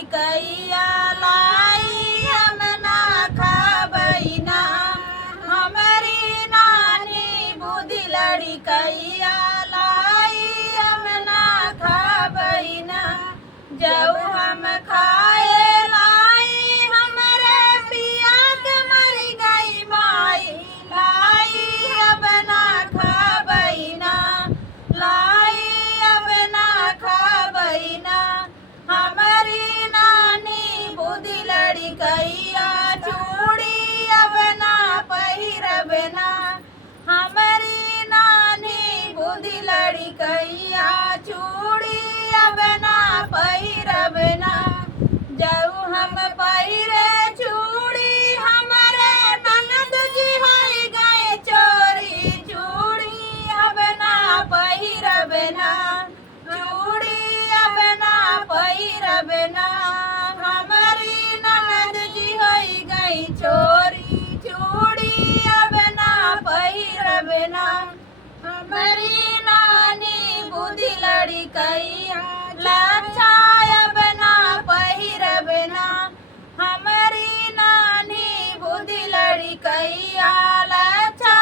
लड़कैया लाई हम ना खाबैना हमारी नानी बुद्धि लड़कैया लाई हम ना खाबैना जब हम खाए लाई हमरे पिया के मर गई माई लाई अब ना खाबैना लाई अब ना खाबैना हमारी नानी बुद्धि लड़कैया चूड़ी अब ना पहिरबना हमारी नानी बुद्धि लड़कैया चूड़ी अब ना पहिरबना जब हम पहिरे चूड़ी हमारे ननद जी हो गए चोरी चूड़ी अब ना पहिरबना चूड़ी अब ना पहिरबना हमारी ननद जी हो गई चोरी चूड़ी अब ना पहिरबना हमारी नानी बुद्धि लड़कैया लाचा अब ना पहिरबना हमारी नानी बुद्धि लड़कैया लाचा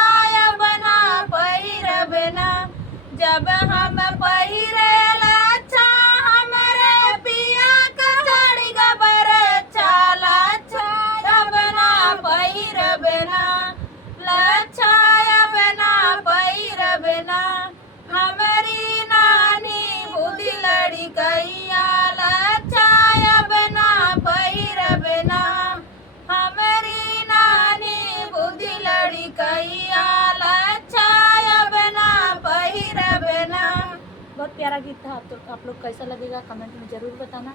अब ना पहिरबना जब हम पहिरे लाचा हमारे पिया का चढ़ गबर लाचा अब ना पहिरबना लाचा अब ना पहिरबना हमारी नानी बुद्धि लड़कैया लाचा अब ना पहिरबना हमारी नानी बुद्धि लड़कैया लाचा अब ना पहिरबना। बहुत प्यारा गीत था। आप लोग कैसा लगेगा कमेंट में ज़रूर बताना।